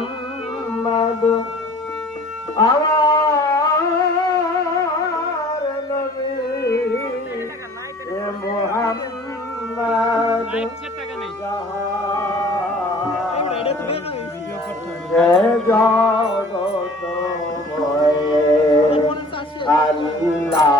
মোহাম্মদ। আমার নবী মোহাম্মদ। জগত আল্লাহ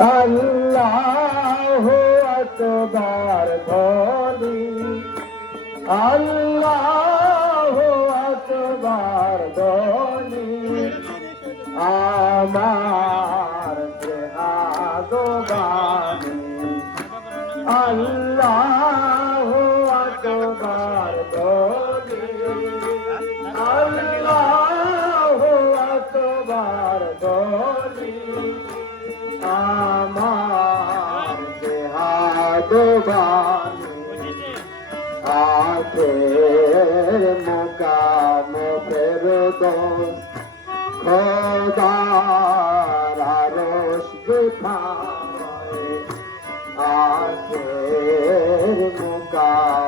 আল্লাহ আকবার ধনি। আল্লাহ আকবার ধনি। আমার মুকাম ফের দোষ খোদার আরশ গুথায় আখের মুকাম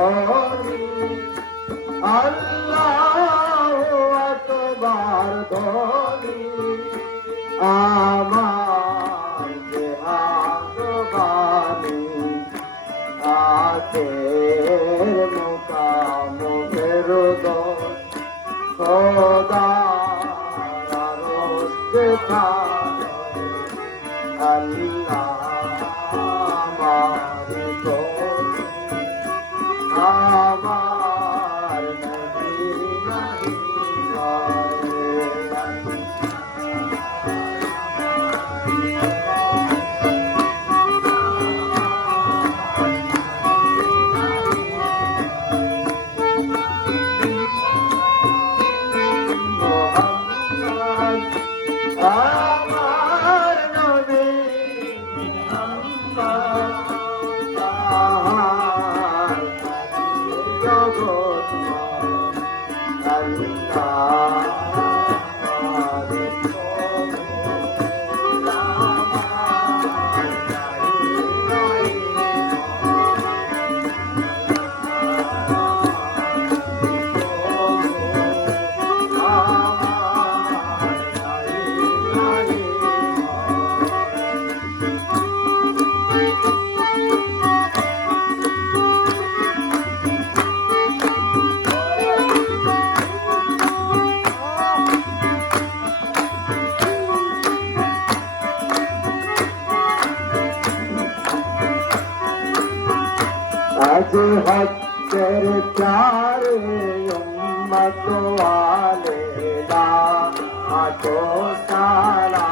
ধরি আল্লাহ আকবার ধরি আমার দেহাগবানি আখের মুকাম ফেরত খোদা আল্লাহ हर चार उम्मत वाले दा तो सारा